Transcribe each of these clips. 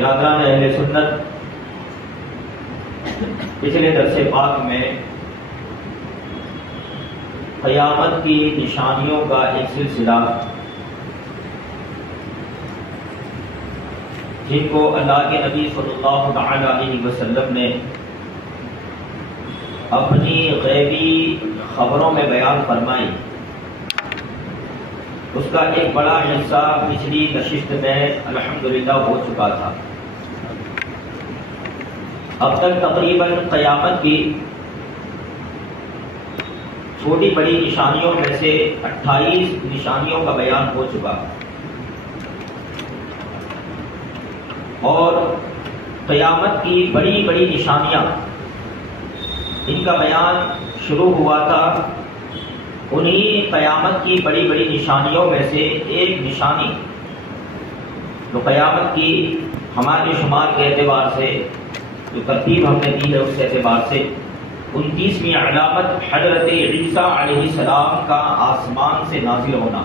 برادران اہل سنت، پچھلے درس پاک میں قیامت کی نشانیوں کا ایک سلسلہ جن کو اللہ کے نبی صلی اللہ تعالی علیہ وسلم نے اپنی غیبی خبروں میں بیان فرمائی، اس کا ایک بڑا حصہ پچھلی نشست میں الحمدللہ ہو چکا تھا۔ اب تک تقریباً قیامت کی چھوٹی بڑی نشانیوں میں سے 28 نشانیوں کا بیان ہو چکا، اور قیامت کی بڑی بڑی نشانیاں ان کا بیان شروع ہوا تھا۔ انہی قیامت کی بڑی بڑی نشانیوں میں سے ایک نشانی جو قیامت کی ہمارے شمار کے اعتبار سے جو ترتیب ہم نے دی ہے اس اعتبار سے 29ویں علامت حضرت عیسیٰ علیہ السلام کا آسمان سے نازل ہونا۔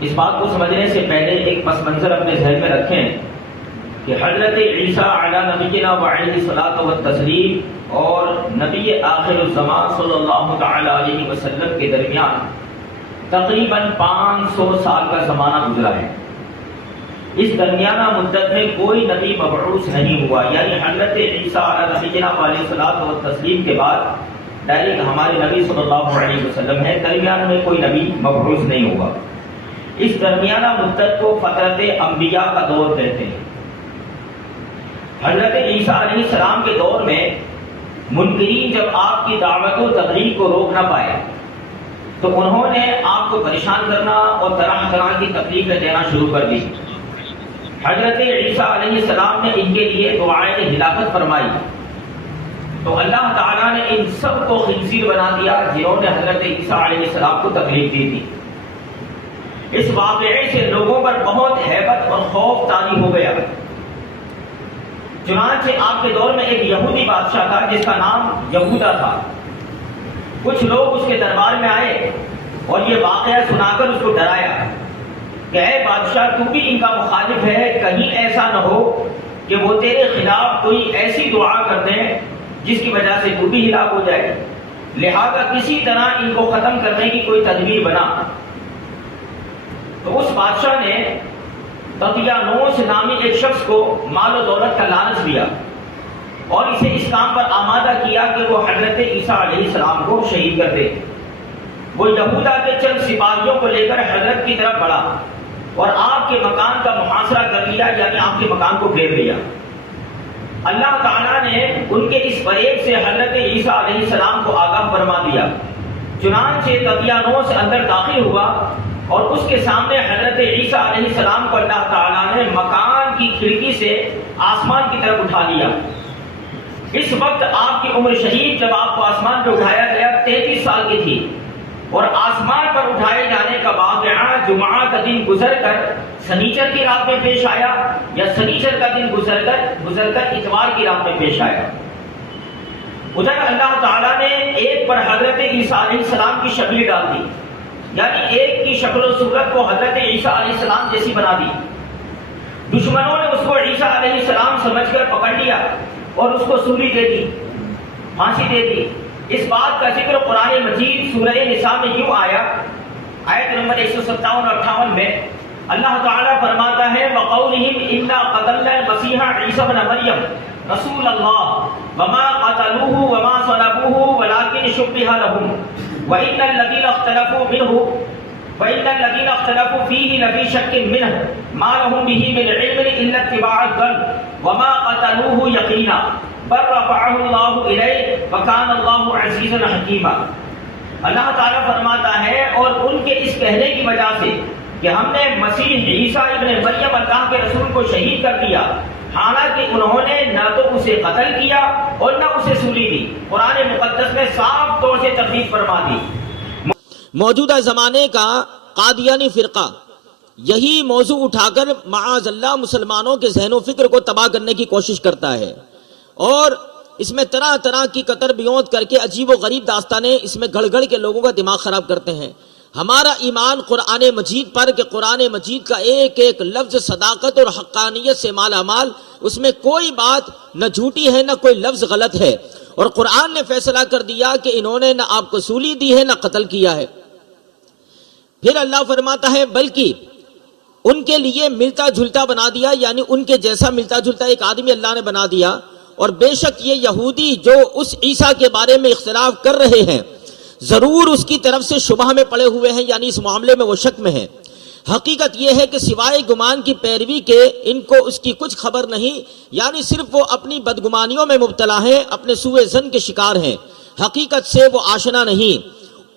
اس بات کو سمجھنے سے پہلے ایک پس منظر اپنے ذہن میں رکھیں کہ حضرت عیسیٰ علی نبینا وعلیہ الصلاۃ والتسلیم اور نبی آخر الزمان صلی اللہ تعالی علیہ وسلم کے درمیان تقریباً 500 سال کا زمانہ گزرا ہے۔ اس درمیانہ مدت میں کوئی نبی مبعوث نہیں ہوا، یعنی حضرت عیسیٰ علی نبینا وعلیہ الصلاۃ والتسلیم کے بعد ڈائریکٹ ہمارے نبی صلی اللہ علیہ وسلم ہے، درمیان میں کوئی نبی مبعوث نہیں ہوا۔ اس درمیانہ مدت کو فترت انبیاء کا دور کہتے ہیں۔ حضرت عیسیٰ علیہ السلام کے دور میں منکرین جب آپ کی دعوت و تبلیغ کو روک نہ پائے تو انہوں نے آپ کو پریشان کرنا اور طرح طرح کی تکلیفیں دینا شروع کر دی۔ حضرت عیسیٰ علیہ السلام نے ان کے لیے دعائیں ہلاکت فرمائی، تو اللہ تعالیٰ نے ان سب کو خنزیر بنا دیا جنہوں نے حضرت عیسیٰ علیہ السلام کو تکلیف دی تھی۔ اس واقعے سے لوگوں پر بہت ہیبت اور خوف طاری ہو گیا۔ چنانچہ آپ کے دور میں ایک یہودی بادشاہ تھا جس کا نام یہودا تھا۔ کچھ لوگ اس کے دربار میں آئے اور یہ واقعہ سنا کر اس کو ڈرایا کہ اے بادشاہ، تو بھی ان کا مخالف ہے، کہیں ایسا نہ ہو کہ وہ تیرے خلاف کوئی ایسی دعا کر دیں جس کی وجہ سے تو بھی ہلاک ہو جائے، لہذا کسی طرح ان کو ختم کرنے کی کوئی تدبیر بنا۔ تو اس بادشاہ نے دقیانوس نامی ایک شخص کو مال و دولت کا لالچ دیا اور اسے اس کام پر آمادہ کیا کہ وہ حضرت عیسیٰ علیہ السلام کو شہید کر دے۔ وہ یہودا کے چند سپاہیوں کو لے کر حضرت کی طرف بڑھا اور آپ کے مکان کا محاصرہ کر لیا، یعنی آپ کے مکان کو گھیر لیا۔ اللہ تعالیٰ نے ان کے اس فریب سے حضرت عیسیٰ علیہ السلام کو آگاہ فرما دیا۔ چنانچہ دقیانوس اندر داخل ہوا اور اس کے سامنے حضرت عیسیٰ علیہ السلام کو اللہ تعالیٰ نے مکان کی کھڑکی سے آسمان کی طرف اٹھا لیا۔ اس وقت آپ کی عمر شریف جب آپ کو آسمان پہ اٹھایا گیا 33 سال کی تھی، اور آسمان پر اٹھائے جانے کا واقعہ جمعہ کا دن گزر کر سنیچر کی رات میں پیش آیا، یا سنیچر کا دن گزر کر اتوار کی رات میں پیش آیا۔ ادھر اللہ تعالیٰ نے ایک پر حضرت عیسیٰ علیہ السلام کی شکل ڈال دی، یعنی ایک کی شکل و صورت کو حضرت عیسیٰ علیہ السلام جیسی بنا دی۔ دشمنوں نے اس کو عیسیٰ علیہ السلام سمجھ کر پکڑ لیا اور اس کو سولی دے دی، پھانسی دے دی۔ اس بات کا ذکر قرآن مجید سورہ نساء میں یوں آیا، آیت نمبر 157 اور 58 میں اللہ تعالیٰ فرماتا ہے وَقَوْلِهِمْ إِنَّا قَتَلْنَا الْمَسِيحَ عِيسَى ابْنَ مَرْيَمَ رَسُولَ اللَّهِ وَمَا قَتَلُوهُ وَمَا صَلَبُوهُ وَلَكِنْ شُبِّهَ لَهُمْ وَإِنَّ الَّذِينَ اخْتَلَفُوا فِيهِ لَفِي شَكٍّ مِّنْهُ مَا لَهُم بِهِ مِنْ عِلْمٍ إِلَّا اتِّبَاعَ الظَّنِّ وَمَا قَتَلُوهُ يَقِينًا بَلْ رَفَعَهُ اللَّهُ إِلَيْهِ وَكَانَ اللَّهُ عَزِيزًا حَكِيمًا۔ اللہ تعالیٰ فرماتا ہے اور ان کے اس کہنے کی وجہ سے کہ ہم نے مسیح عیسیٰ ابن مریم اللہ کے رسول کو شہید کر دیا، حالانکہ انہوں نے نہ تو اسے قتل کیا اور نہ اسے سولی دی، قرآن مقدس میں صاف طور سے تردید فرما دی۔ موجودہ زمانے کا قادیانی فرقہ یہی موضوع اٹھا کر معاذ اللہ مسلمانوں کے ذہن و فکر کو تباہ کرنے کی کوشش کرتا ہے، اور اس میں طرح طرح کی قطر بیوت کر کے عجیب و غریب داستانیں اس میں گھڑ گھڑ کے لوگوں کا دماغ خراب کرتے ہیں۔ ہمارا ایمان قرآن مجید پر کہ قرآن مجید کا ایک ایک لفظ صداقت اور حقانیت سے مالا مال، اس میں کوئی بات نہ جھوٹی ہے نہ کوئی لفظ غلط ہے، اور قرآن نے فیصلہ کر دیا کہ انہوں نے نہ آپ کو سولی دی ہے نہ قتل کیا ہے۔ پھر اللہ فرماتا ہے بلکہ ان کے لیے ملتا جھلتا بنا دیا، یعنی ان کے جیسا ملتا جھلتا ایک آدمی اللہ نے بنا دیا، اور بے شک یہ یہودی جو اس عیسیٰ کے بارے میں اختلاف کر رہے ہیں ضرور اس کی طرف سے شبہ میں پڑے ہوئے ہیں، یعنی اس معاملے میں وہ شک میں ہیں۔ حقیقت یہ ہے کہ سوائے گمان کی پیروی کے ان کو اس کی کچھ خبر نہیں، یعنی صرف وہ اپنی بدگمانیوں میں مبتلا ہیں، اپنے سوء ظن کے شکار ہیں، حقیقت سے وہ آشنا نہیں۔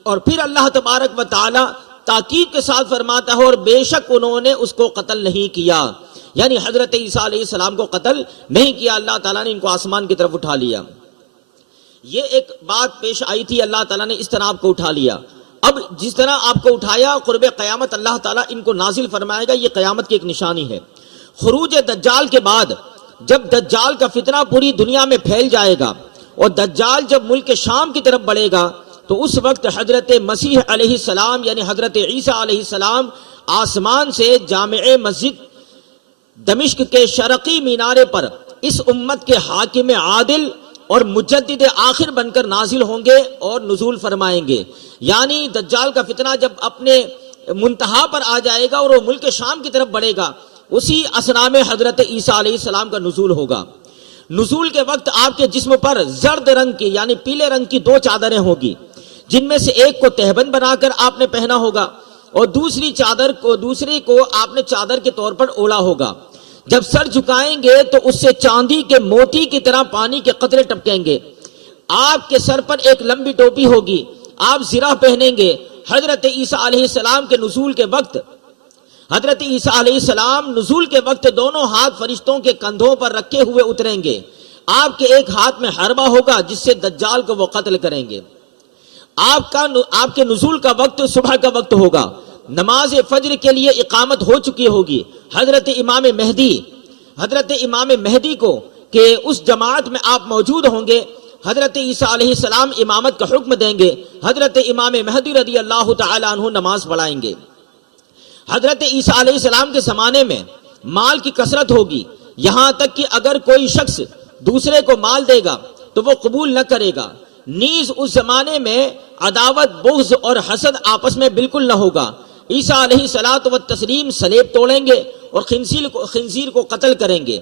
اور پھر اللہ تبارک و تعالی تاکید کے ساتھ فرماتا ہے اور بے شک انہوں نے اس کو قتل نہیں کیا، یعنی حضرت عیسیٰ علیہ السلام کو قتل نہیں کیا، اللہ تعالیٰ نے ان کو آسمان کی طرف اٹھا لیا۔ یہ ایک بات پیش آئی تھی، اللہ تعالیٰ نے اس طرح آپ کو اٹھا لیا۔ اب جس طرح آپ کو اٹھایا، قرب قیامت اللہ تعالیٰ ان کو نازل فرمائے گا، یہ قیامت کی ایک نشانی ہے۔ خروج دجال کے بعد جب دجال کا فتنہ پوری دنیا میں پھیل جائے گا اور دجال جب ملک شام کی طرف بڑھے گا تو اس وقت حضرت مسیح علیہ السلام یعنی حضرت عیسیٰ علیہ السلام آسمان سے جامع مسجد دمشق کے شرقی مینارے پر اس امت کے حاکم عادل اور مجدد آخر بن کر نازل ہوں گے اور نزول فرمائیں گے، یعنی دجال کا فتنہ جب اپنے منتہا پر آ جائے گا اور وہ ملک شام کی طرف بڑھے گا، اسی اثنا میں حضرت عیسیٰ علیہ السلام کا نزول ہوگا۔ نزول کے وقت آپ کے جسم پر زرد رنگ کی یعنی پیلے رنگ کی 2 چادریں ہوگی، جن میں سے ایک کو تہبند بنا کر آپ نے پہنا ہوگا اور دوسری کو آپ نے چادر کے طور پر اوڑھا ہوگا۔ جب سر جھکائیں گے تو اس سے چاندی کے موتی کی طرح پانی کے قطرے ٹپکیں گے۔ آپ کے سر پر ایک لمبی ٹوپی ہوگی، آپ زرہ پہنیں گے۔ حضرت عیسیٰ علیہ السلام کے نزول کے وقت دونوں ہاتھ فرشتوں کے کندھوں پر رکھے ہوئے اتریں گے۔ آپ کے ایک ہاتھ میں حربہ ہوگا جس سے دجال کو وہ قتل کریں گے۔ آپ کے نزول کا وقت صبح کا وقت ہوگا، نماز فجر کے لیے اقامت ہو چکی ہوگی۔ حضرت امام مہدی کو کہ اس جماعت میں آپ موجود ہوں گے، حضرت عیسیٰ علیہ السلام امامت کا حکم دیں گے، حضرت امام مہدی رضی اللہ تعالی عنہ نماز پڑھائیں گے۔ حضرت عیسیٰ علیہ السلام کے زمانے میں مال کی کثرت ہوگی، یہاں تک کہ اگر کوئی شخص دوسرے کو مال دے گا تو وہ قبول نہ کرے گا۔ نیز اس زمانے میں عداوت، بغض اور حسد آپس میں بالکل نہ ہوگا۔ عیسیٰ علیہ الصلوۃ والتسلیم سلیب توڑیں گے اور خنزیر کو قتل کریں گے،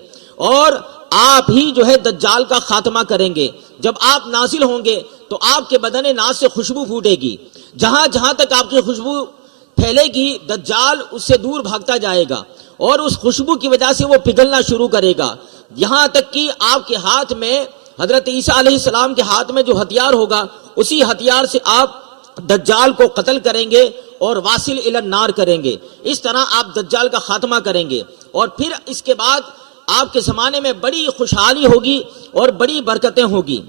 اور آپ ہی جو ہے دجال کا خاتمہ کریں گے۔ جب آپ نازل ہوں گے تو آپ کے بدن ناز سے خوشبو پھوٹے گی، جہاں جہاں تک آپ کی خوشبو پھیلے گی دجال اس سے دور بھاگتا جائے گا اور اس خوشبو کی وجہ سے وہ پگھلنا شروع کرے گا، یہاں تک کہ آپ کے ہاتھ میں حضرت عیسیٰ علیہ السلام کے ہاتھ میں جو ہتھیار ہوگا اسی ہتھیار سے آپ دجال کو قتل کریں گے اور واصل الی النار کریں گے۔ اس طرح آپ دجال کا خاتمہ کریں گے، اور پھر اس کے بعد آپ کے زمانے میں بڑی خوشحالی ہوگی اور بڑی برکتیں ہوگی۔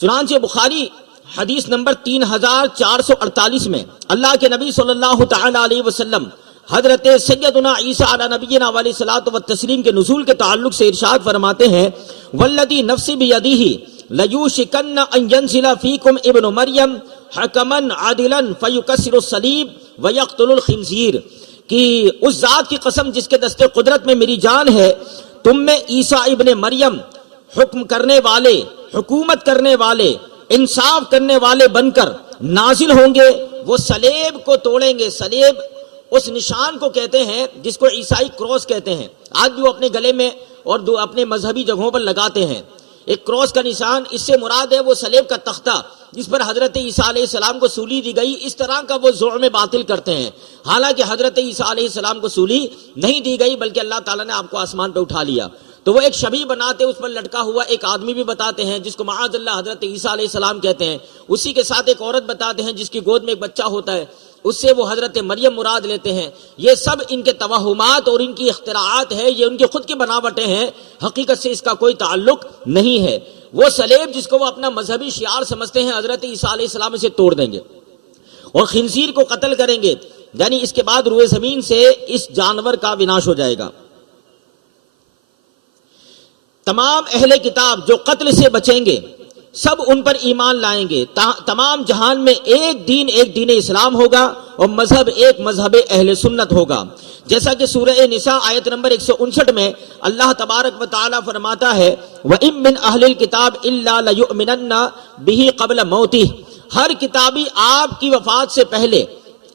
چنانچہ بخاری حدیث نمبر 3448 میں اللہ کے نبی صلی اللہ تعالی علیہ وسلم حضرت سیدنا عیسیٰ علی نبینا علیہ الصلوۃ والتسلیم کے نزول کے تعلق سے ارشاد فرماتے ہیں، والذی نفسی بیدیہ لیوشکن ان ینزل فیکم ابن مریم حکما عادلا فیکسر الصلیب ویقتل الخنزیر، کہ اس ذات کی قسم جس کے دست قدرت میں میری جان ہے، تم میں عیسیٰ ابن مریم حکم کرنے والے، حکومت کرنے والے، انصاف کرنے والے بن کر نازل ہوں گے۔ وہ سلیب کو توڑیں گے۔ سلیب اس نشان کو کہتے ہیں جس کو عیسائی کراس کہتے ہیں، آج بھی وہ اپنے گلے میں اور اپنے مذہبی جگہوں پر لگاتے ہیں۔ ایک کراس کا نشان، اس سے مراد ہے وہ سلیب کا تختہ جس پر حضرت عیسیٰ علیہ السلام کو سولی دی گئی، اس طرح کا وہ زعم باطل کرتے ہیں، حالانکہ حضرت عیسیٰ علیہ السلام کو سولی نہیں دی گئی بلکہ اللہ تعالیٰ نے آپ کو آسمان پہ اٹھا لیا۔ تو وہ ایک شبیہ بناتے، اس پر لٹکا ہوا ایک آدمی بھی بتاتے ہیں جس کو معاذ اللہ حضرت عیسیٰ علیہ السلام کہتے ہیں، اسی کے ساتھ ایک عورت بتاتے ہیں جس کی گود میں ایک بچہ ہوتا ہے، اس سے وہ حضرت مریم مراد لیتے ہیں۔ یہ سب ان کے توہمات اور ان کی اختراعات ہے، یہ ان کی خود کی بناوٹیں ہیں، حقیقت سے اس کا کوئی تعلق نہیں ہے۔ وہ سلیب جس کو وہ اپنا مذہبی شعار سمجھتے ہیں حضرت عیسیٰ علیہ السلام سے توڑ دیں گے اور خنزیر کو قتل کریں گے، یعنی اس کے بعد روئے زمین سے اس جانور کا وناش ہو جائے گا۔ تمام اہل کتاب جو قتل سے بچیں گے سب ان پر ایمان لائیں گے. تمام جہان میں ایک دین اسلام ہوگا اور مذہب ایک مذہب اہل سنت ہوگا. جیسا کہ سورہ نساء آیت نمبر 159 میں اللہ تبارک و تعالی فرماتا ہے وَإِن مِّنْ أَهْلِ الْكِتَابِ إِلَّا لَيُؤْمِنَنَّ بِهِ قَبْلَ مَوْتِهِ. ہر کتابی آپ کی وفات سے پہلے،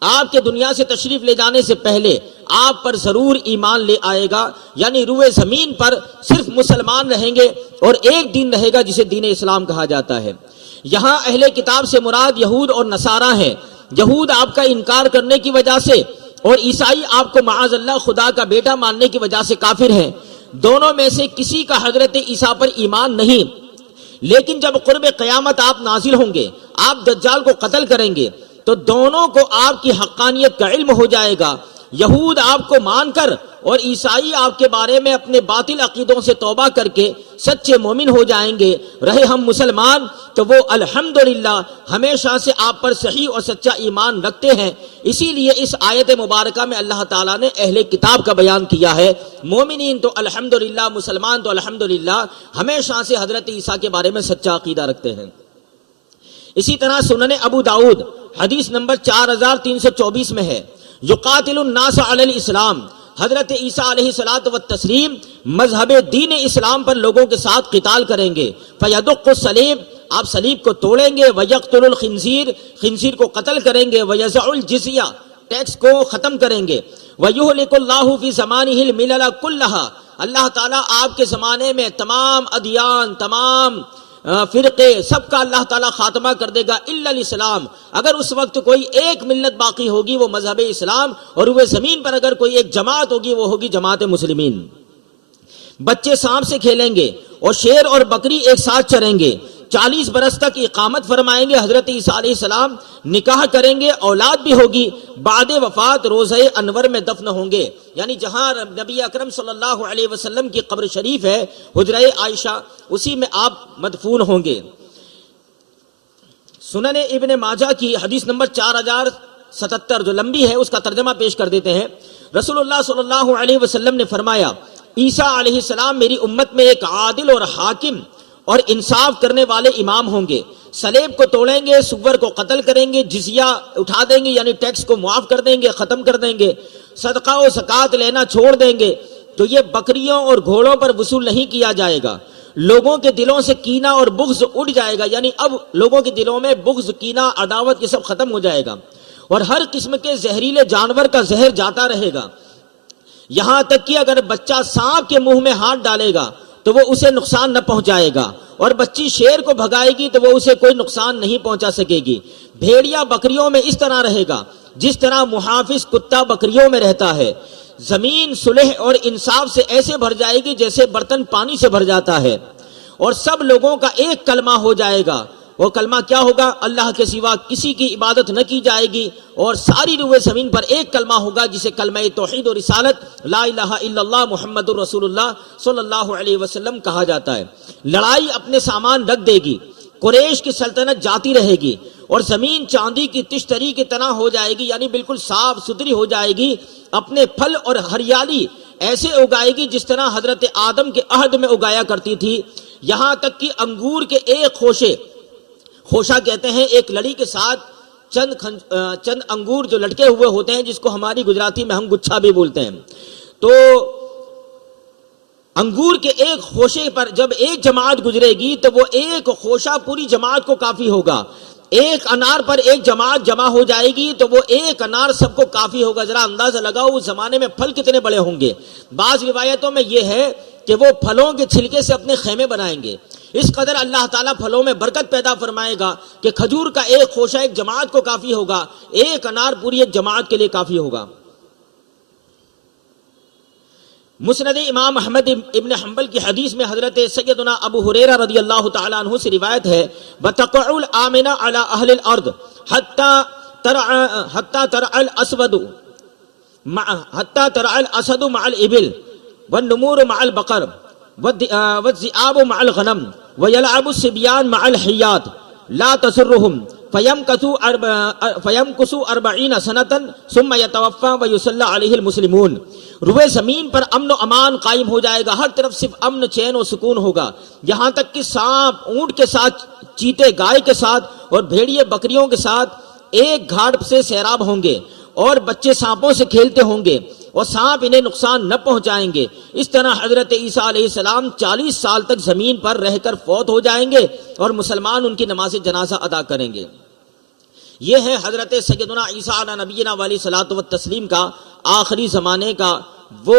آپ کے دنیا سے تشریف لے جانے سے پہلے آپ پر ضرور ایمان لے آئے گا. یعنی روئے زمین پر صرف مسلمان رہیں گے اور ایک دین رہے گا جسے دین اسلام کہا جاتا ہے. یہاں اہل کتاب سے مراد یہود اور نصارہ ہیں. یہود آپ کا انکار کرنے کی وجہ سے اور عیسائی آپ کو معاذ اللہ خدا کا بیٹا ماننے کی وجہ سے کافر ہیں. دونوں میں سے کسی کا حضرت عیسیٰ پر ایمان نہیں. لیکن جب قرب قیامت آپ نازل ہوں گے، آپ دجال کو قتل کریں گے، تو دونوں کو آپ کی حقانیت کا علم ہو جائے گا. یہود آپ کو مان کر اور عیسائی آپ کے بارے میں اپنے باطل عقیدوں سے توبہ کر کے سچے مومن ہو جائیں گے. رہے ہم مسلمان تو وہ الحمدللہ ہمیشہ سے آپ پر صحیح اور سچا ایمان رکھتے ہیں. اسی لیے اس آیت مبارکہ میں اللہ تعالیٰ نے اہل کتاب کا بیان کیا ہے. مومنین تو الحمدللہ، مسلمان تو الحمدللہ ہمیشہ سے حضرت عیسیٰ کے بارے میں سچا عقیدہ رکھتے ہیں. اسی طرح سنن ابو داؤد حدیث نمبر 4324 میں ہے یقاتل الناس علی الاسلام. حضرت عیسیٰ علیہ الصلوۃ والتسلیم مذہب دین اسلام پر لوگوں کے ساتھ قتال کریں گے. فیدق الصلیب، آپ صلیب کو توڑیں گے. ویقتل الخنزیر، خنزیر کو قتل کریں گے. ویضع الجزیہ، ٹیکس کو ختم کریں گے. ویہلک اللہ فی زمانہ الملل کلھا، اللہ تعالیٰ آپ کے زمانے میں تمام ادیان، تمام فرقے، سب کا اللہ تعالیٰ خاتمہ کر دے گا الا الاسلام. اگر اس وقت کوئی ایک ملت باقی ہوگی وہ مذہب اسلام، اور وہ زمین پر اگر کوئی ایک جماعت ہوگی وہ ہوگی جماعت مسلمین. بچے سانپ سے کھیلیں گے اور شیر اور بکری ایک ساتھ چریں گے. 40 برس تک اقامت فرمائیں گے حضرت عیسیٰ علیہ السلام. نکاح کریں گے، اولاد بھی ہوگی. بعد وفات روضہ انور میں دفن ہوں گے. یعنی جہاں نبی اکرم صلی اللہ علیہ وسلم کی قبر شریف ہے حجرہ عائشہ، اسی میں آپ مدفون ہوں گے. سنن ابن ماجہ کی حدیث نمبر 4077 جو لمبی ہے اس کا ترجمہ پیش کر دیتے ہیں. رسول اللہ صلی اللہ علیہ وسلم نے فرمایا عیسیٰ علیہ السلام میری امت میں ایک عادل اور حاکم اور انصاف کرنے والے امام ہوں گے. صلیب کو توڑیں گے، سور کو قتل کریں گے، جزیہ اٹھا دیں گے یعنی ٹیکس کو معاف کر دیں گے، ختم کر دیں گے، صدقہ و زکوٰۃ لینا چھوڑ دیں گے. تو یہ بکریوں اور گھوڑوں پر وصول نہیں کیا جائے گا. لوگوں کے دلوں سے کینہ اور بغض اٹھ جائے گا. یعنی اب لوگوں کے دلوں میں بغض، کینہ، عداوت یہ سب ختم ہو جائے گا. اور ہر قسم کے زہریلے جانور کا زہر جاتا رہے گا. یہاں تک کہ اگر بچہ سانپ کے منہ میں ہاتھ ڈالے گا تو وہ اسے نقصان نہ پہنچائے گا، اور بچی شیر کو بھگائے گی تو وہ اسے کوئی نقصان نہیں پہنچا سکے گی. بھیڑیا بکریوں میں اس طرح رہے گا جس طرح محافظ کتا بکریوں میں رہتا ہے. زمین صلح اور انصاف سے ایسے بھر جائے گی جیسے برتن پانی سے بھر جاتا ہے. اور سب لوگوں کا ایک کلمہ ہو جائے گا. وہ کلمہ کیا ہوگا؟ اللہ کے سوا کسی کی عبادت نہ کی جائے گی، اور ساری روئے زمین پر ایک کلمہ ہوگا جسے کلمہ توحید و رسالت لا الہ الا اللہ محمد الرسول اللہ صلی اللہ علیہ وسلم کہا جاتا ہے. لڑائی اپنے سامان رکھ دے گی. قریش کی سلطنت جاتی رہے گی اور زمین چاندی کی تشتری کی طرح ہو جائے گی، یعنی بالکل صاف ستھری ہو جائے گی. اپنے پھل اور ہریالی ایسے اگائے گی جس طرح حضرت آدم کے عہد میں اگایا کرتی تھی. یہاں تک کہ انگور کے ایک خوشہ کہتے ہیں ایک لڑی کے ساتھ چند انگور جو لٹکے ہوئے ہوتے ہیں، جس کو ہماری گجراتی میں ہم گچھا بھی بولتے ہیں. تو انگور کے ایک خوشے پر جب ایک جماعت گزرے گی تو وہ ایک خوشہ پوری جماعت کو کافی ہوگا. ایک انار پر ایک جماعت جمع ہو جائے گی تو وہ ایک انار سب کو کافی ہوگا. ذرا اندازہ لگاؤ اس زمانے میں پھل کتنے بڑے ہوں گے. بعض روایتوں میں یہ ہے کہ وہ پھلوں کے چھلکے سے اپنے خیمے بنائیں گے. اس قدر اللہ تعالیٰ پھلوں میں برکت پیدا فرمائے گا کہ کھجور کا ایک خوشہ ایک جماعت کو کافی ہوگا، ایک انار پوری ایک جماعت کے لیے کافی ہوگا. مسند امام احمد ابن حنبل کی حدیث میں حضرت سیدنا ابو ہریرہ رضی اللہ تعالیٰ عنہ سے روایت ہے وَتَقَعُ الْآمِنَ عَلَىٰ أَهْلِ الْأَرْضِ حَتَّى تَرْعَ الْأَسَدُ مَعَ الْإِبِلِ وَالنُّمُورُ مَعَ الْبَقَرِ والذئاب مع الغنم ويلعب الصبيان مع الحيات لا تسرهم فيمكثوا 40 سنة ثم يتوفى ويصلى عليه المسلمون. روئے زمین پر امن و امان قائم ہو جائے گا. ہر طرف صرف امن، چین و سکون ہوگا. یہاں تک کہ سانپ اونٹ کے ساتھ چیتے گائے کے ساتھ اور بھیڑیے بکریوں کے ساتھ ایک گھاٹ سے سیراب ہوں گے، اور بچے سانپوں سے کھیلتے ہوں گے اور سانپ انہیں نقصان نہ پہنچائیں گے۔ اس طرح حضرت عیسیٰ علیہ السلام 40 سال تک زمین پر رہ کر فوت ہو جائیں گے اور مسلمان ان کی نماز جنازہ ادا کریں گے۔ یہ ہے حضرت سیدنا عیسیٰ علیہ نبینا علیہ الصلوۃ والتسلیم کا آخری زمانے کا وہ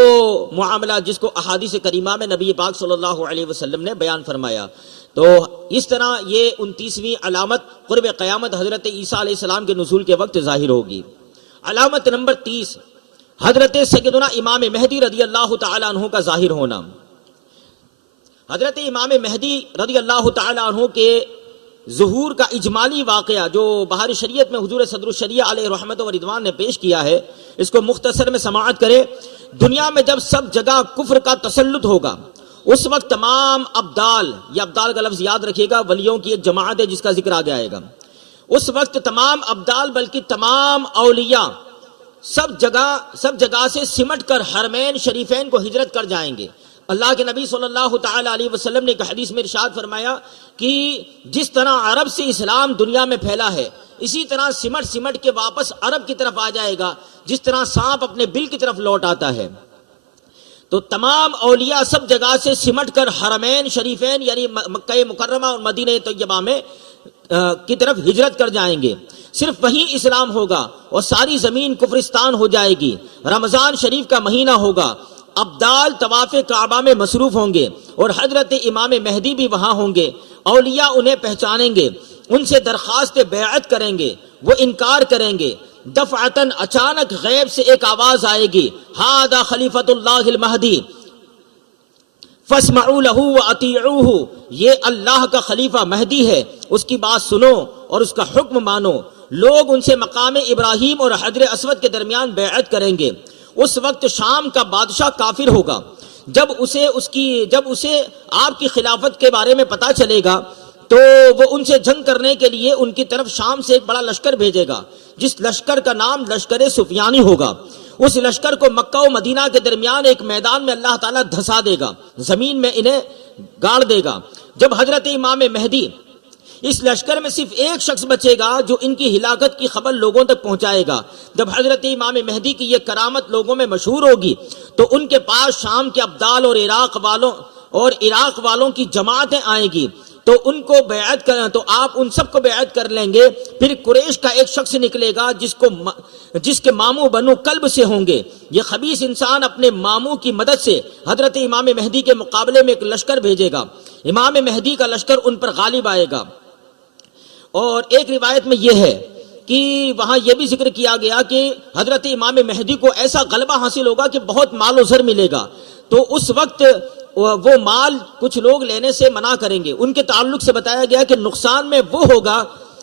معاملہ جس کو احادیث کریمہ میں نبی پاک صلی اللہ علیہ وسلم نے بیان فرمایا۔ تو اس طرح یہ 29ویں علامت قرب قیامت حضرت عیسیٰ علیہ السلام کے نزول کے وقت ظاہر ہوگی۔ علامت نمبر 30 حضرت سیدنا امام مہدی رضی اللہ تعالی عنہ کا ظاہر ہونا۔ حضرت امام مہدی رضی اللہ تعالی عنہ کے ظہور کا اجمالی واقعہ جو بہار شریعت میں حضور صدر الشریعہ علیہ رحمت و رضوان نے پیش کیا ہے، اس کو مختصر میں سماعت کرے۔ دنیا میں جب سب جگہ کفر کا تسلط ہوگا، اس وقت تمام ابدال، یہ ابدال کا لفظ یاد رکھیے گا، ولیوں کی ایک جماعت ہے جس کا ذکر آگے آئے گا، اس وقت تمام ابدال بلکہ تمام اولیاء سب جگہ سے سمٹ کر حرمین شریفین کو ہجرت کر جائیں گے۔ اللہ کے نبی صلی اللہ تعالی علیہ وسلم نے ایک حدیث میں ارشاد فرمایا کہ جس طرح عرب سے اسلام دنیا میں پھیلا ہے، اسی طرح سمٹ کے واپس عرب کی طرف آ جائے گا، جس طرح سانپ اپنے بل کی طرف لوٹ آتا ہے۔ تو تمام اولیاء سب جگہ سے سمٹ کر حرمین شریفین یعنی مکہ مکرمہ اور مدینہ طیبہ میں کی طرف ہجرت کر جائیں گے۔ صرف وہیں اسلام ہوگا اور ساری زمین کفرستان ہو جائے گی۔ رمضان شریف کا مہینہ ہوگا، ابدال طواف کعبہ میں مصروف ہوں گے اور حضرت امام مہدی بھی وہاں ہوں گے۔ اولیاء انہیں پہچانیں گے، ان سے درخواست بیعت کریں گے، وہ انکار کریں گے۔ دفعتاً اچانک غیب سے ایک آواز آئے گی، ہذا خلیفۃ اللہ المہدی فاسمعوا له واطیعوه، یہ اللہ کا خلیفہ مہدی ہے، اس کی بات سنو اور اس کا حکم مانو۔ لوگ ان سے مقام ابراہیم اور حجر اسود کے درمیان بیعت کریں گے۔ اس وقت شام کا بادشاہ کافر ہوگا۔ جب اسے آپ کی خلافت کے بارے میں پتا چلے گا تو وہ ان سے جنگ کرنے کے لیے ان کی طرف شام سے ایک بڑا لشکر بھیجے گا، جس لشکر کا نام لشکر سفیانی ہوگا۔ اس لشکر کو مکہ و مدینہ کے درمیان ایک میدان میں اللہ تعالیٰ دھسا دے گا، زمین میں انہیں گاڑ دے گا۔ جب حضرت امام مہدی اس لشکر میں صرف ایک شخص بچے گا جو ان کی ہلاکت کی خبر لوگوں تک پہنچائے گا۔ جب حضرت امام مہدی کی یہ کرامت لوگوں میں مشہور ہوگی تو ان کے پاس شام کے ابدال اور عراق والوں کی جماعتیں آئیں گی، تو ان کو بیعت کریں تو آپ ان سب کو بیعت کر لیں گے۔ پھر قریش کا ایک شخص نکلے گا جس کے ماموں بنو کلب سے ہوں گے۔ یہ خبیث انسان اپنے ماموں کی مدد سے حضرت امام مہدی کے مقابلے میں ایک لشکر بھیجے گا۔ امام مہدی کا لشکر ان پر غالب آئے گا۔ اور ایک روایت میں یہ ہے کہ وہاں یہ بھی ذکر کیا گیا کہ حضرت امام مہدی کو ایسا غلبہ حاصل ہوگا کہ بہت مال و زر ملے گا۔ تو اس وقت وہ مال کچھ لوگ لینے سے منع کریں گے۔ ان کے تعلق سے بتایا گیا کہ نقصان میں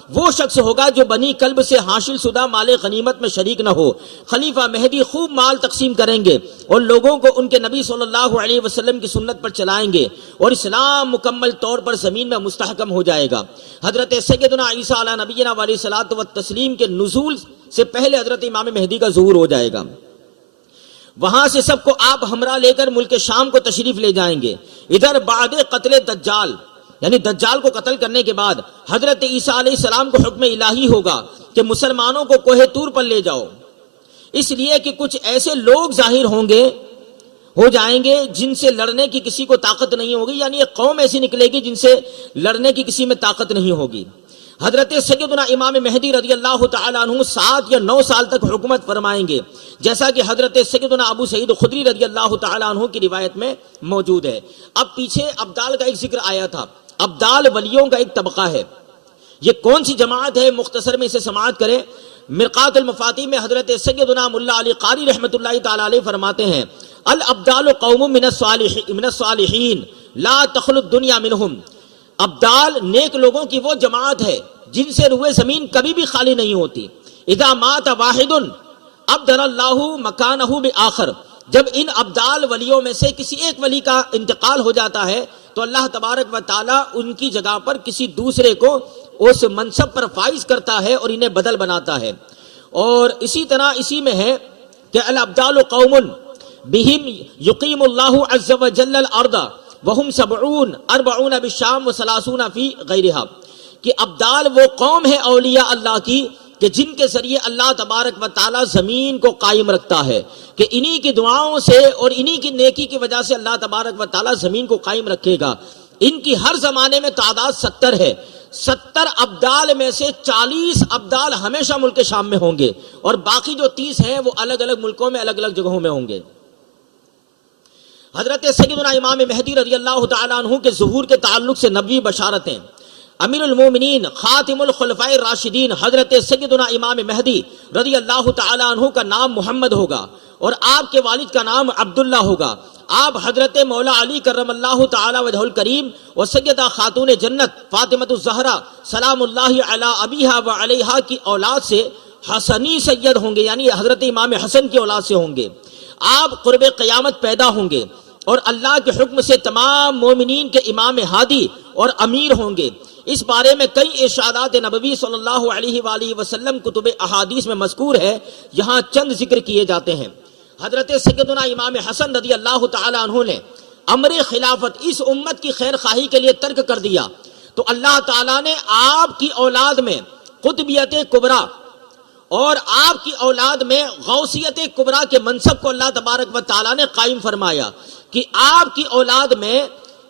وہ شخص ہوگا جو بنی کلب سے حاصل شدہ مال غنیمت میں شریک نہ ہو۔ خلیفہ مہدی خوب مال تقسیم کریں گے اور لوگوں کو ان کے نبی صلی اللہ علیہ وسلم کی سنت پر چلائیں گے اور اسلام مکمل طور پر زمین میں مستحکم ہو جائے گا۔ حضرت سیدنا عیسیٰ علیہ نبینا علیہ الصلوۃ والتسلیم کے نزول سے پہلے حضرت امام مہدی کا ظہور ہو جائے گا۔ وہاں سے سب کو آپ ہمراہ لے کر ملک شام کو تشریف لے جائیں گے۔ ادھر بعد قتل دجال یعنی دجال کو قتل کرنے کے بعد حضرت عیسیٰ علیہ السلام کو حکم الہی ہوگا کہ مسلمانوں کو کوہ طور پر لے جاؤ، اس لیے کہ کچھ ایسے لوگ ظاہر ہو جائیں گے جن سے لڑنے کی کسی کو طاقت نہیں ہوگی، یعنی ایک قوم ایسی نکلے گی جن سے لڑنے کی کسی میں طاقت نہیں ہوگی۔ حضرت سیدنا امام مہدی رضی اللہ تعالی عنہ 7 یا 9 سال تک حکومت فرمائیں گے، جیسا کہ حضرت سیدنا ابو سعید خدری رضی اللہ تعالی عنہ کی روایت میں موجود ہے۔ اب پیچھے ابدال کا ایک ذکر آیا تھا، ابدال ولیوں کا ایک طبقہ ہے۔ یہ کون سی جماعت ہے، مختصر میں اسے سماعت کریں۔ مرقات المفاتیح میں حضرت سیدنا ملا علی قاری رحمۃ اللہ تعالی علیہ فرماتے ہیں، الابدال قوم من الصالحین لا تخلو الدنیا منہم۔ ابدال نیک لوگوں کی وہ جماعت ہے جن سے روئے زمین کبھی بھی خالی نہیں ہوتی۔ اذا مات واحد ابدل اللہ مکانہ بآخر، جب ان ابدال ولیوں میں سے کسی ایک ولی کا انتقال ہو جاتا ہے تو اللہ تبارک و تعالیٰ ان کی جگہ پر کسی دوسرے کو اس منصب پر فائز کرتا ہے اور انہیں بدل بناتا ہے۔ اور اسی طرح اسی میں ہے کہ الابدال قوم بہم یقیم اللہ عز وجل الارض وہم 70 40 بالشام و 30 فی غیرہا۔ کہ ابدال وہ قوم ہے اولیاء اللہ کی کہ جن کے ذریعے اللہ تبارک و تعالیٰ زمین کو قائم رکھتا ہے، کہ انہی کی دعاؤں سے اور انہی کی نیکی کی وجہ سے اللہ تبارک و تعالیٰ زمین کو قائم رکھے گا۔ ان کی ہر زمانے میں تعداد 70 ہے، 70 ابدال میں سے 40 ابدال ہمیشہ ملک شام میں ہوں گے، اور باقی جو 30 ہیں وہ الگ الگ ملکوں میں الگ الگ جگہوں میں ہوں گے۔ حضرت سیدنا امام مہدی رضی اللہ تعالیٰ عنہ کے ظہور کے تعلق سے نبوی بشارتیں۔ امیر المومنین خاتم الخلفاء الراشدین حضرت سیدنا امام مہدی رضی اللہ تعالیٰ عنہ کا نام محمد ہوگا، اور آپ کے والد کا نام عبداللہ ہوگا۔ آپ حضرت مولا علی کرم اللہ تعالی وجہ الکریم و سیدہ خاتون جنت فاطمہ الزہرا سلام اللہ علی ابیہا و علیہا کی اولاد سے حسنی سید ہوں گے، یعنی حضرت امام حسن کی اولاد سے ہوں گے۔ آپ قرب قیامت پیدا ہوں گے اور اللہ کے حکم سے تمام مومنین کے امام ہادی اور امیر ہوں گے۔ اس بارے میں کئی ارشادات نبوی صلی اللہ علیہ وآلہ وسلم کتب احادیث میں مذکور ہے، یہاں چند ذکر کیے جاتے ہیں۔ حضرت سیدنا امام حسن رضی اللہ تعالی عنہ نے امر خلافت اس امت کی خیر خواہی کے لیے ترک کر دیا، تو اللہ تعالیٰ نے آپ کی اولاد میں قطبیت کبریٰ اور آپ کی اولاد میں غوثیت کبریٰ کے منصب کو اللہ تبارک و تعالیٰ نے قائم فرمایا، کہ آپ کی اولاد میں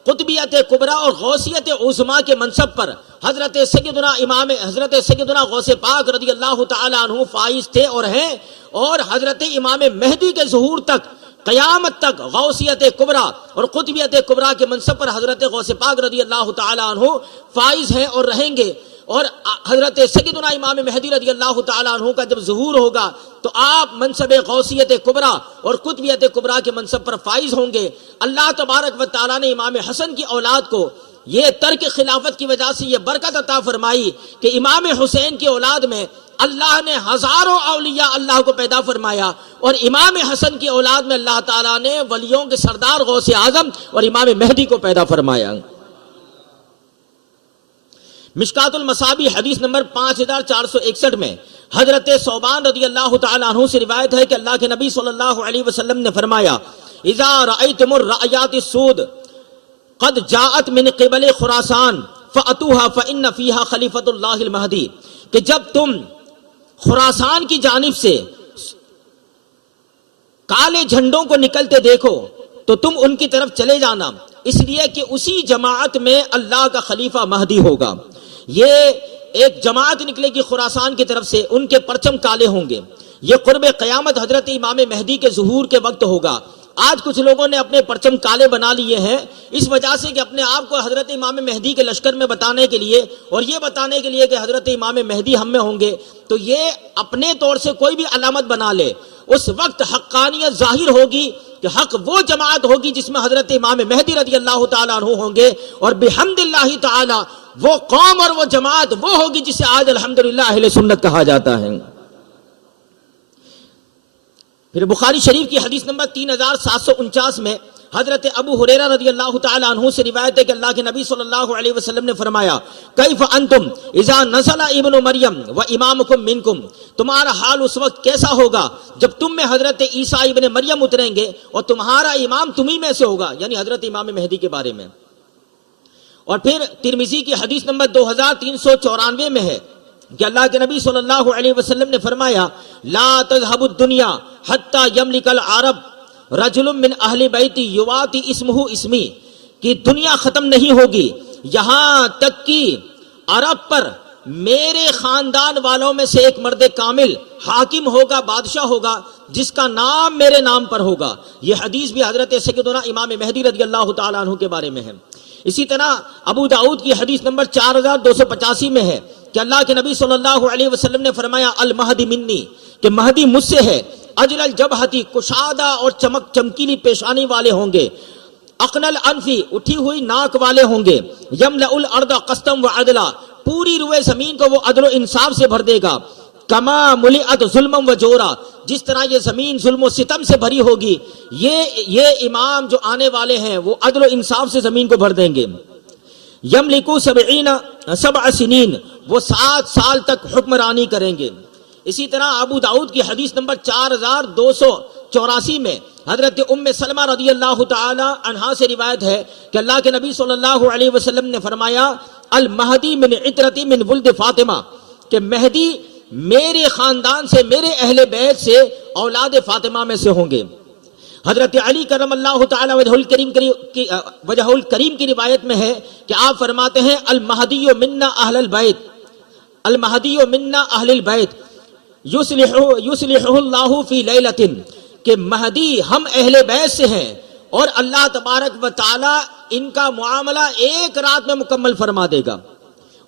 قطبیت کبریٰ اور غوثیت عظمیٰ کے منصب پر حضرت سیدنا غوث پاک رضی اللہ تعالی عنہ فائز تھے اور ہیں، اور حضرت امام مہدی کے ظہور تک قیامت تک غوثیت کبریٰ اور قطبیت کبریٰ کے منصب پر حضرت غوث پاک رضی اللہ تعالی عنہ فائز ہیں اور رہیں گے۔ اور حضرت سیدنا امام مہدی رضی اللہ تعالیٰ عنہ کا جب ظہور ہوگا تو آپ منصب غوثیت کبریٰ اور قطبیت کبریٰ کے منصب پر فائز ہوں گے۔ اللہ تبارک و تعالیٰ نے امام حسن کی اولاد کو یہ ترک خلافت کی وجہ سے یہ برکت عطا فرمائی کہ امام حسین کی اولاد میں اللہ نے ہزاروں اولیاء اللہ کو پیدا فرمایا، اور امام حسن کی اولاد میں اللہ تعالیٰ نے ولیوں کے سردار غوث اعظم اور امام مہدی کو پیدا فرمایا۔ مشکات المصابیح حدیث نمبر 5461 میں حضرت ثوبان رضی اللہ تعالیٰ عنہ سے روایت ہے کہ اللہ کے نبی صلی اللہ علیہ وسلم نے فرمایا، اذا رأیتم الرعیات السود قد جاءت من قبل خراسان فأتوها فإن فيها خلیفۃ اللہ المہدی، کہ جب تم خراسان کی جانب سے کالے جھنڈوں کو نکلتے دیکھو تو تم ان کی طرف چلے جانا، اس لیے کہ اسی جماعت میں اللہ کا خلیفہ مہدی ہوگا۔ یہ ایک جماعت نکلے گی خراسان کی طرف سے، ان کے پرچم کالے ہوں گے۔ یہ قرب قیامت حضرت امام مہدی کے ظہور کے وقت ہوگا۔ آج کچھ لوگوں نے اپنے پرچم کالے بنا لیے ہیں اس وجہ سے کہ اپنے آپ کو حضرت امام مہدی کے لشکر میں بتانے کے لیے اور یہ بتانے کے لیے کہ حضرت امام مہدی ہم میں ہوں گے، تو یہ اپنے طور سے کوئی بھی علامت بنا لے، اس وقت حقانیت ظاہر ہوگی کہ حق وہ جماعت ہوگی جس میں حضرت امام مہدی رضی اللہ تعالیٰ عنہ ہوں گے، اور بحمد اللہ تعالیٰ وہ قوم اور وہ جماعت وہ ہوگی جسے آج الحمدللہ اہل سنت کہا جاتا ہے۔ پھر بخاری شریف کی حدیث نمبر 3749 میں حضرت ابو ہریرہ رضی اللہ تعالیٰ عنہ سے روایت ہے کہ اللہ کے نبی صلی اللہ علیہ وسلم نے فرمایا، کیف انتم اذا نزل ابن مریم و امامکم منکم، تمہارا حال اس وقت کیسا ہوگا جب تم میں حضرت عیسیٰ ابن مریم اتریں گے اور تمہارا امام تمہیں میں سے ہوگا، یعنی حضرت امام مہدی کے بارے میں۔ اور پھر ترمذی کی حدیث نمبر 2394 میں ہے کہ اللہ کے نبی صلی اللہ علیہ وسلم نے فرمایا، لا تذهب الدنیا حتی یملک العرب رجل من اہل بیتی یواتی اسمہ اسمی، کہ دنیا ختم نہیں ہوگی یہاں تک کہ عرب پر میرے خاندان والوں میں سے ایک مرد کامل حاکم ہوگا، بادشاہ ہوگا جس کا نام میرے نام پر ہوگا۔ یہ حدیث بھی حضرت سیدنا امام مہدی رضی اللہ تعالیٰ عنہ کے بارے میں ہے۔ اسی طرح ابو داؤد کی حدیث نمبر 4285 میں ہے کہ اللہ کے نبی صلی اللہ علیہ وسلم نے فرمایا، المہدی منی، کہ مہدی مجھ سے ہے، اجل الجبہتی، کشادہ اور چمکیلی پیشانی والے ہوں گے، اقن الانفی، اٹھی ہوئی ناک والے ہوں گے، یملأ الارض قسطا وعدلا، پوری روئے زمین کو وہ عدل و انصاف سے بھر دے گا، کما ملئت ظلما و جورا، جس طرح یہ زمین ظلم و ستم سے بھری ہوگی، یہ امام جو آنے والے ہیں وہ عدل و انصاف سے زمین کو بھر دیں گے۔ یملکو 7 سنین، وہ 7 سال تک حکمرانی کریں گے۔ اسی طرح ابو داؤد کی حدیث نمبر 84 میں حضرت ام سلمہ رضی اللہ تعالی عنہا سے روایت ہے کہ اللہ کے نبی صلی اللہ علیہ وسلم نے فرمایا المہدی من عطرتی من ولد فاطمہ، کہ مہدی میرے خاندان سے، میرے اہل بیت سے، اولاد فاطمہ میں سے ہوں گے۔ حضرت علی کرم اللہ تعالی وجہ الکریم کی روایت میں ہے کہ آپ فرماتے ہیں المہدی منا اہل البیت، المہدی منا اہل البیت یصلح اللہ فی لیلۃ، کہ مہدی ہم اہل بیت سے ہیں اور اللہ تبارک و تعالی ان کا معاملہ ایک رات میں مکمل فرما دے گا۔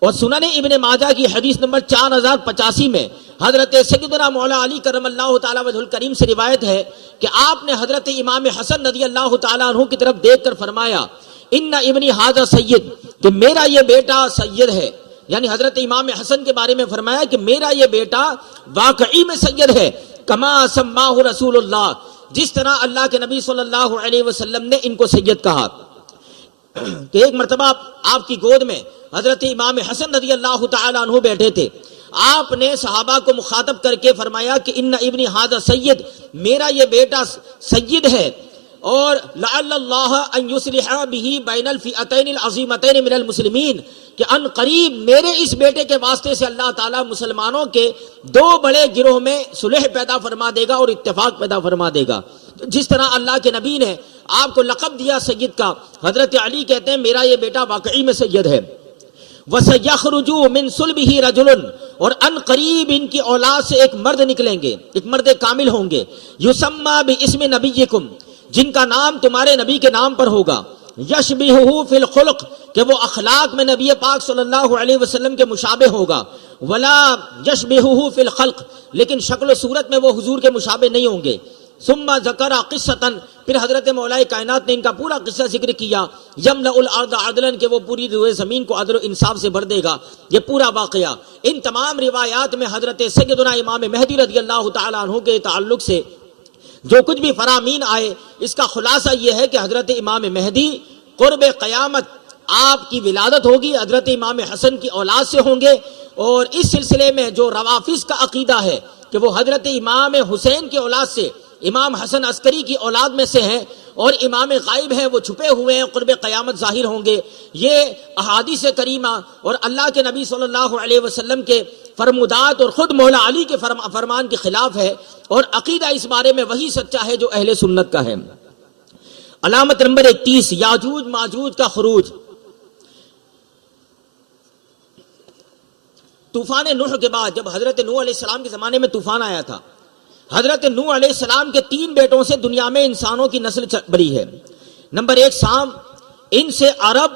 اور سنن ابن ماجہ کی حدیث نمبر 4085 میں حضرت سیدنا مولا علی کرم اللہ تعالی وجہ الکریم سے روایت ہے کہ آپ نے حضرت امام حسن رضی اللہ تعالی عنہ کی طرف دیکھ کر فرمایا ان ابنی ھذا سید، کہ میرا یہ بیٹا سید ہے، یعنی حضرت امام حسن کے بارے میں فرمایا کہ میرا یہ بیٹا واقعی میں سید ہے، کما سماہ رسول اللہ، جس طرح اللہ کے نبی صلی اللہ علیہ وسلم نے ان کو سید کہا۔ کہ ایک مرتبہ آپ کی گود میں حضرت امام حسن رضی اللہ تعالی عنہ بیٹھے تھے، آپ نے صحابہ کو مخاطب کر کے فرمایا کہ ان ابنی ھذا سید، میرا یہ بیٹا سید ہے، اور لعل اللہ ان یصلح به بین الفئتین العظیمتین من المسلمین، کہ ان قریب میرے اس بیٹے کے واسطے سے اللہ تعالیٰ مسلمانوں کے دو بڑے گروہ میں صلح پیدا فرما دے گا اور اتفاق پیدا فرما دے گا۔ جس طرح اللہ کے نبی نے آپ کو لقب دیا سید کا، حضرت علی کہتے ہیں میرا یہ بیٹا واقعی میں سید ہے۔ وَسَيَخْرُجُ مِن صُلْبِهِ رَجُلٌ، اور ان قریب ان کی اولاد سے ایک مرد نکلیں گے، ایک مرد کامل ہوں گے، یسمى بِاسْمِ نَبِيِّكُمْ، جن کا نام تمہارے نبی کے نام پر ہوگا، یشبہہ فی الخلق، کہ وہ اخلاق میں نبی پاک صلی اللہ علیہ وسلم کے مشابہ ہوگا، ولا یشبہہ فی الخلق، لیکن شکل و صورت میں وہ حضور کے مشابہ نہیں ہوں گے۔ ثم ذکر قصۃ، پھر حضرت مولا کائنات نے ان کا پورا قصہ ذکر کیا، یملأ الارض عدلا، کہ وہ پوری روئے زمین کو عدل و انصاف سے بھر دے گا، یہ پورا واقعہ۔ ان تمام روایات میں حضرت سیدنا امام مہدی رضی اللہ تعالی عنہ کے تعلق سے جو کچھ بھی فرامین آئے، اس کا خلاصہ یہ ہے کہ حضرت امام مہدی قرب قیامت آپ کی ولادت ہوگی، حضرت امام حسن کی اولاد سے ہوں گے، اور اس سلسلے میں جو روافض کا عقیدہ ہے کہ وہ حضرت امام حسین کی اولاد سے، امام حسن عسکری کی اولاد میں سے ہیں، اور امام غائب ہیں، وہ چھپے ہوئے ہیں، قرب قیامت ظاہر ہوں گے، یہ احادیث کریمہ اور اللہ کے نبی صلی اللہ علیہ وسلم کے فرمودات اور خود مولا علی کے فرمان کے خلاف ہے، اور عقیدہ اس بارے میں وہی سچا ہے جو اہل سنت کا ہے۔ علامت نمبر 31، یاجوج ماجوج کا خروج۔ طوفان نوح کے بعد جب حضرت نوح علیہ السلام کے زمانے میں طوفان آیا تھا، حضرت نوح علیہ السلام کے 3 بیٹوں سے دنیا میں انسانوں کی نسل بڑھی ہے۔ نمبر 1 سام، ان سے عرب،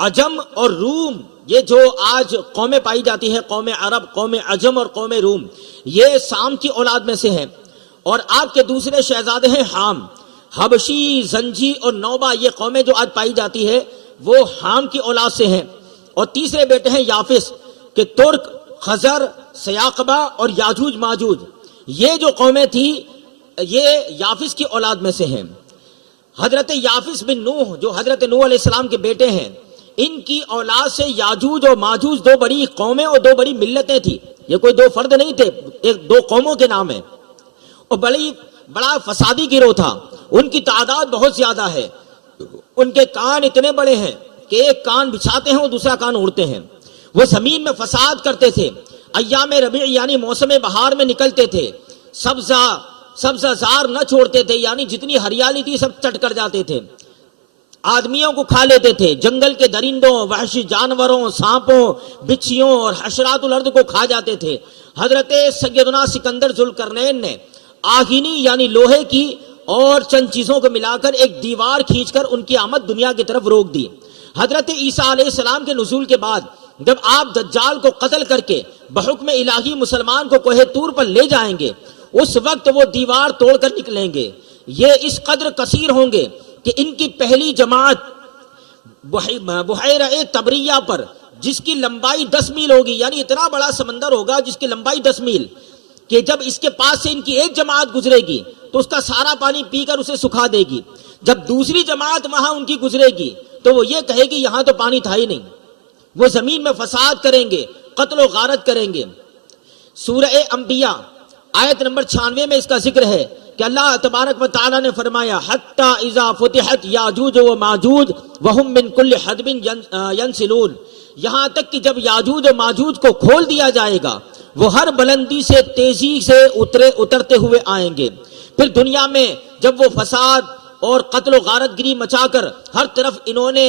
عجم اور روم، یہ جو آج قومیں پائی جاتی ہیں، قوم عرب، قوم عجم اور قوم روم، یہ سام کی اولاد میں سے ہیں۔ اور آپ کے دوسرے شہزادے ہیں حام، حبشی، زنجی اور نوبہ، یہ قومیں جو آج پائی جاتی ہے وہ حام کی اولاد سے ہیں۔ اور تیسرے بیٹے ہیں یافس، کہ ترک، خزر، سیاقبہ اور یاجوج ماجوج، یہ جو قومیں تھی یہ یافس کی اولاد میں سے ہیں۔ حضرت یافس بن نوح جو حضرت نوح علیہ السلام کے بیٹے ہیں، ان کی اولاد سے یاجوج اور ماجوج 2 بڑی قومیں اور 2 بڑی ملتیں تھیں، یہ کوئی 2 فرد نہیں تھے، 2 قوموں کے نام ہیں، اور بڑا فسادی گروہ تھا، ان کی تعداد بہت زیادہ ہے، ان کے کان اتنے بڑے ہیں کہ ایک کان بچھاتے ہیں اور دوسرا کان اڑتے ہیں، وہ زمین میں فساد کرتے تھے، ایام ربیع یعنی موسم بہار میں نکلتے تھے، سبزہ زار نہ چھوڑتے تھے، یعنی جتنی ہریالی تھی سب چٹ کر جاتے تھے، آدمیوں کو کھا لیتے تھے، جنگل کے درندوں، وحشی جانوروں، سانپوں، بچھیوں اور حشرات الارض کو کھا جاتے تھے۔ حضرت سیدنا سکندر ذوالقرنین نے آہینی یعنی لوہے کی اور چند چیزوں کو ملا کر ایک دیوار کھینچ کر ان کی آمد دنیا کی طرف روک دی۔ حضرت عیسیٰ علیہ السلام کے نزول کے بعد جب آپ دجال کو قتل کر کے بحکم الہی مسلمان کو کوہ طور پر لے جائیں گے، اس وقت وہ دیوار توڑ کر نکلیں گے، یہ اس قدر کثیر ہوں گے کہ ان کی پہلی جماعت بحیرہ تبریہ پر، جس کی لمبائی 10 میل ہوگی، یعنی اتنا بڑا سمندر ہوگا جس کی لمبائی 10 میل، کہ جب اس کے پاس سے ان کی ایک جماعت گزرے گی تو اس کا سارا پانی پی کر اسے سکھا دے گی، جب دوسری جماعت وہاں ان کی گزرے گی تو وہ یہ کہے گی یہاں تو پانی تھا ہی نہیں، وہ زمین میں فساد کریں گے، قتل و غارت کریں گے۔ سورہ انبیاء آیت نمبر 96 میں اس کا ذکر ہے کہ اللہ تبارک و تعالیٰ نے فرمایا حتی اذا فتحت یاجوج و ماجوج وہم من کل حدب ینسلون، یہاں تک کہ جب یاجوج و ماجوج کو کھول دیا جائے گا وہ ہر بلندی سے تیزی سے اترتے ہوئے آئیں گے۔ پھر دنیا میں جب وہ فساد اور قتل و غارت گری مچا کر ہر طرف انہوں نے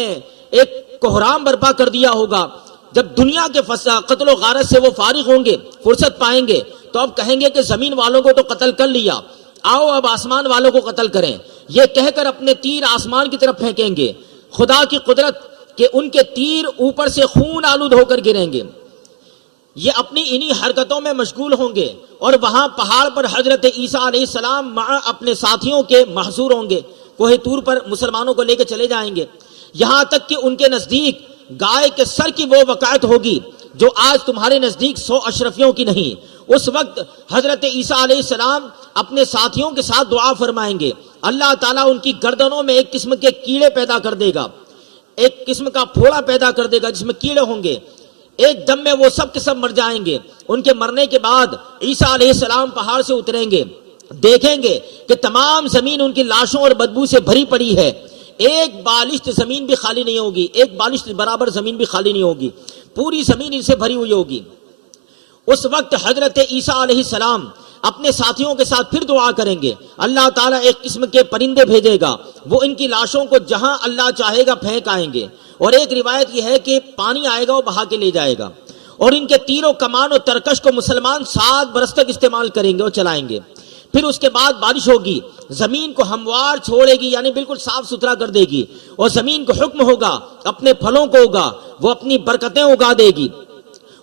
ایک کوہرام برپا کر دیا ہوگا، جب دنیا کے قتل و غارت سے وہ فارغ ہوں گے، فرصت پائیں گے، تو اب کہیں گے کہ زمین والوں کو تو قتل کر لیا، آؤ اب آسمان والوں کو قتل کریں۔ یہ کہہ کر اپنے تیر آسمان کی طرف پھینکیں گے۔ خدا کی قدرت کہ ان کے تیر اوپر سے خون آلود ہو کر گریں گے۔ یہ اپنی انہی حرکتوں میں مشغول ہوں گے، اور وہاں پہاڑ پر حضرت عیسیٰ علیہ السلام مع اپنے ساتھیوں کے محصور ہوں گے، کوہ طور پر مسلمانوں کو لے کے چلے جائیں گے، یہاں تک کہ ان کے نزدیک گائے کے سر کی وہ وقعت ہوگی جو آج تمہارے نزدیک 100 اشرفیوں کی نہیں۔ اس وقت حضرت عیسیٰ علیہ السلام اپنے ساتھیوں کے ساتھ دعا فرمائیں گے، اللہ تعالیٰ ان کی گردنوں میں ایک قسم کے کیڑے پیدا کر دے گا، ایک قسم کا پھوڑا پیدا کر دے گا جس میں کیڑے ہوں گے، ایک دم میں وہ سب کے سب مر جائیں گے۔ ان کے مرنے کے بعد عیسیٰ علیہ السلام پہاڑ سے اتریں گے، دیکھیں گے کہ تمام زمین ان کی لاشوں اور بدبو سے بھری پڑی ہے، ایک بالشت زمین بھی خالی نہیں ہوگی، ایک بالشت برابر زمین بھی خالی نہیں ہوگی، پوری زمین ان سے بھری ہوئی ہوگی۔ اس وقت حضرت عیسیٰ علیہ السلام اپنے ساتھیوں کے ساتھ پھر دعا کریں گے، اللہ تعالیٰ ایک قسم کے پرندے بھیجے گا، وہ ان کی لاشوں کو جہاں اللہ چاہے گا پھینک آئیں گے، اور ایک روایت یہ ہے کہ پانی آئے گا وہ بہا کے لے جائے گا، اور ان کے تیر و کمان و ترکش کو مسلمان 7 برس تک استعمال کریں گے اور چلائیں گے۔ پھر اس کے بعد بارش ہوگی، زمین کو ہموار چھوڑے گی، یعنی بالکل صاف ستھرا کر دے گی، اور زمین کو حکم ہوگا اپنے پھلوں کو ہوگا، وہ اپنی برکتیں اگا دے گی،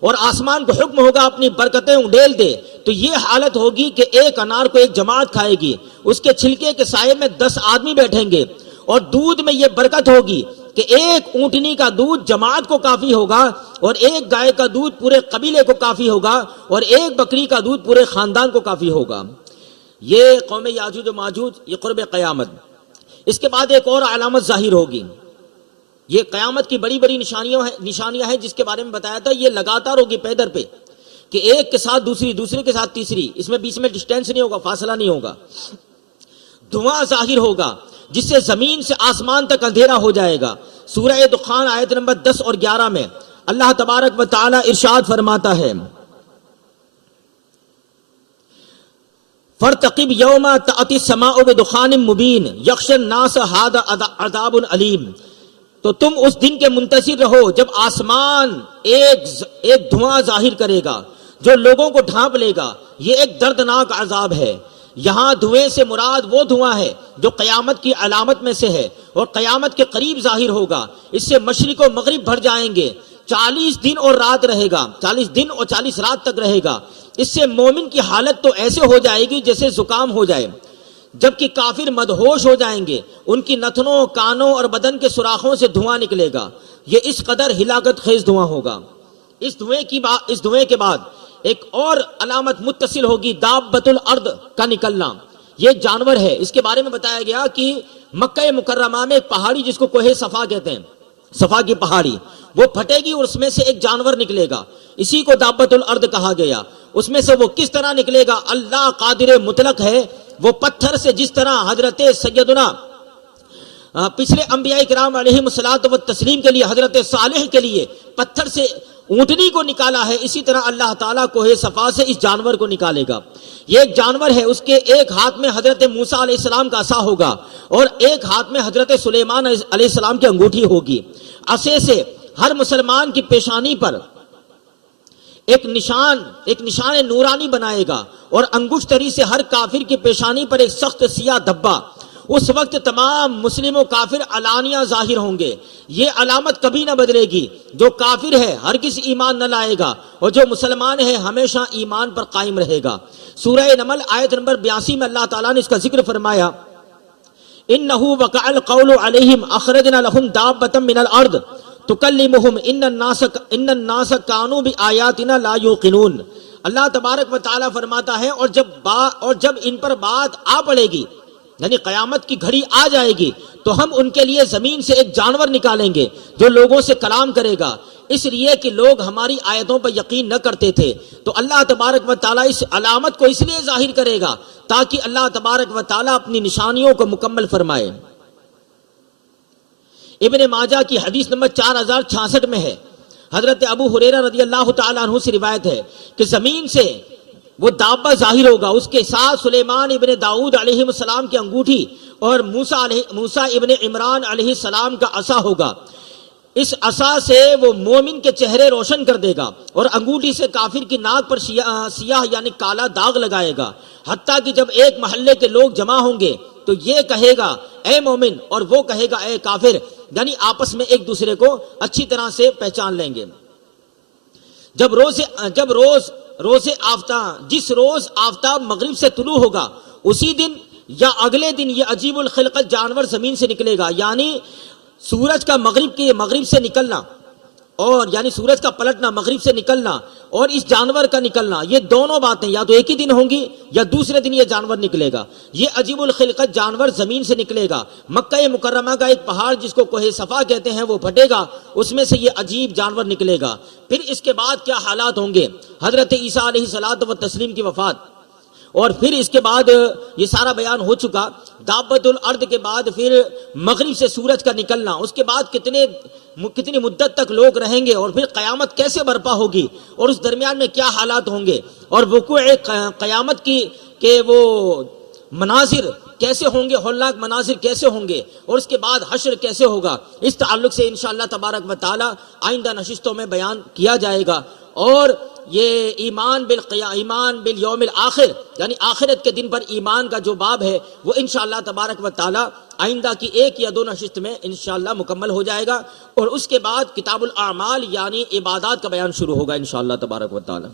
اور آسمان کو حکم ہوگا اپنی برکتیں اڈیل دے۔ تو یہ حالت ہوگی کہ ایک انار کو ایک جماعت کھائے گی، اس کے چھلکے کے سائے میں 10 آدمی بیٹھیں گے، اور دودھ میں یہ برکت ہوگی کہ ایک اونٹنی کا دودھ جماعت کو کافی ہوگا، اور ایک گائے کا دودھ پورے قبیلے کو کافی ہوگا، اور ایک بکری کا دودھ پورے خاندان کو کافی ہوگا۔ یہ قوم یاجوج و ماجوج، یہ قرب قیامت۔ اس کے بعد ایک اور علامت ظاہر ہوگی، یہ قیامت کی بڑی بڑی نشانیاں ہیں جس کے بارے میں بتایا تھا، یہ لگاتار ہوگی پے در پہ، کہ ایک کے ساتھ دوسری، دوسرے کے ساتھ تیسری، اس میں بیچ میں ڈسٹینس نہیں ہوگا، فاصلہ نہیں ہوگا۔ دھواں ظاہر ہوگا جس سے زمین سے آسمان تک اندھیرا ہو جائے گا۔ سورہ دخان آیت نمبر 10 اور 11 میں اللہ تبارک و تعالی ارشاد فرماتا ہے، فَارْتَقِبْ يَوْمَ تَأْتِي السَّمَاءُ بِدُخَانٍ مُبِينٍ يَغْشَى النَّاسَ هَذَا عَذَابٌ عَلِيمٌ۔ تو تم اس دن کے منتظر رہو جب آسمان ایک دھواں ظاہر کرے گا جو لوگوں کو ڈھانپ لے گا، یہ ایک دردناک عذاب ہے۔ یہاں دھویں سے مراد وہ دھواں ہے جو قیامت کی علامت میں سے ہے، اور قیامت کے قریب ظاہر ہوگا، اس سے مشرق و مغرب بھر جائیں گے، 40 دن اور رات رہے گا، 40 دن اور 40 رات تک رہے گا۔ اس سے مومن کی حالت تو ایسے ہو جائے گی جیسے زکام ہو جائے، جبکہ کافر مدہوش ہو جائیں گے، ان کی نتنوں، کانوں اور بدن کے سوراخوں سے دھواں نکلے گا، یہ اس قدر ہلاکت خیز دھواں ہوگا۔ اس دھویں کے بعد ایک اور علامت متصل ہوگی، دابۃ الارض کا نکلنا، یہ ایک جانور ہے۔ اس کے بارے میں بتایا گیا کہ مکہ مکرمہ میں ایک پہاڑی جس کو کوہ صفا کہتے ہیں، صفا کی پہاڑی، وہ پھٹے گی اور اس میں سے ایک جانور نکلے گا، اسی کو دابۃ الارض کہا گیا۔ اس میں سے وہ کس طرح نکلے گا؟ اللہ قادر مطلق ہے، وہ پتھر سے جس طرح حضرت سیدنا پچھلے انبیاء کرام علیہ الصلوۃ والتسلیم کے لیے، حضرت صالح کے لیے پتھر سے اونٹنی کو نکالا ہے، اسی طرح اللہ تعالیٰ کوہ صفا سے اس جانور کو نکالے گا۔ یہ ایک جانور ہے، اس کے ایک ہاتھ میں حضرت موسیٰ علیہ السلام کا عصا ہوگا، اور ایک ہاتھ میں حضرت سلیمان علیہ السلام کی انگوٹھی ہوگی۔ عصے سے ہر مسلمان کی پیشانی پر ایک نشان نورانی بنائے گا، اور انگشتری سے ہر کافر کی پیشانی پر ایک سخت سیاہ دھبا۔ اس وقت تمام مسلم و کافر علانیہ ظاہر ہوں گے، یہ علامت کبھی نہ بدلے گی۔ جو کافر ہے ہرگز ایمان نہ لائے گا، اور جو مسلمان ہے ہمیشہ ایمان پر قائم رہے گا۔ سورہ نمل آیت نمبر 82 میں اللہ تعالیٰ نے اس کا ذکر فرمایا، إِنَّهُ وَقَعَ الْقَوْلُ عَلَيْهِمْ أَخْرَجْنَا لَهُمْ دَابَّةً مِّنَ الْأَرْضِ تُكَلِّمُهُمْ إِنَّ النَّاسَ كَانُوا بِآيَاتِنَا لَا يُوقِنُونَ۔ اللہ تبارک و تعالیٰ فرماتا ہے، اور جب ان پر بات آ پڑے گی، یعنی قیامت کی گھڑی آ جائے گی، تو ہم ان کے لیے زمین سے ایک جانور نکالیں گے جو لوگوں سے کلام کرے گا۔ اس لیے کہ لوگ ہماری آیتوں پر یقین نہ کرتے تھے، تو اللہ تبارک و تعالیٰ اس علامت کو اس لیے ظاہر کرے گا تاکہ اللہ تبارک و تعالیٰ اپنی نشانیوں کو مکمل فرمائے۔ ابن ماجہ کی حدیث نمبر 4066 میں ہے، حضرت ابو ہریرہ رضی اللہ تعالیٰ عنہ سے روایت ہے کہ زمین سے وہ دابہ ظاہر ہوگا، اس کے ساتھ سلیمان ابن داؤد علیہ السلام کی انگوٹھی اور موسیٰ ابن عمران علیہ السلام کا عصا ہوگا۔ اس عصا سے وہ مومن کے چہرے روشن کر دے گا اور انگوٹھی سے کافر کی ناک پر سیاہ یعنی کالا داغ لگائے گا، حتیٰ کہ جب ایک محلے کے لوگ جمع ہوں گے تو یہ کہے گا اے مومن اور وہ کہے گا اے کافر، یعنی آپس میں ایک دوسرے کو اچھی طرح سے پہچان لیں گے۔ جس روز آفتاب مغرب سے طلوع ہوگا اسی دن یا اگلے دن یہ عجیب الخلقت جانور زمین سے نکلے گا، یعنی سورج کا مغرب سے نکلنا اور یعنی سورج کا پلٹنا، مغرب سے نکلنا اور اس جانور کا نکلنا، یہ دونوں باتیں یا تو ایک ہی دن ہوں گی یا دوسرے دن یہ جانور نکلے گا۔ یہ عجیب الخلقت جانور زمین سے نکلے گا، مکہ مکرمہ کا ایک پہاڑ جس کو کوہ صفا کہتے ہیں وہ پھٹے گا، اس میں سے یہ عجیب جانور نکلے گا۔ پھر اس کے بعد کیا حالات ہوں گے؟ حضرت عیسیٰ علیہ الصلوۃ والتسلیم کی وفات، اور پھر اس کے بعد یہ سارا بیان ہو چکا، دابۃ الارض کے بعد پھر مغرب سے سورج کا نکلنا، اس کے بعد کتنی مدت تک لوگ رہیں گے، اور پھر قیامت کیسے برپا ہوگی اور اس درمیان میں کیا حالات ہوں گے، اور وقوع قیامت کے وہ مناظر کیسے ہوں گے، ہولناک مناظر کیسے ہوں گے، اور اس کے بعد حشر کیسے ہوگا، اس تعلق سے انشاءاللہ تبارک و تعالی آئندہ نشستوں میں بیان کیا جائے گا۔ اور یہ ایمان بالیوم الآخر یعنی آخرت کے دن پر ایمان کا جو باب ہے وہ انشاءاللہ تبارک و تعالی آئندہ کی 1 یا 2 نشست میں انشاءاللہ مکمل ہو جائے گا، اور اس کے بعد کتاب الاعمال یعنی عبادات کا بیان شروع ہوگا انشاءاللہ تبارک و تعالی۔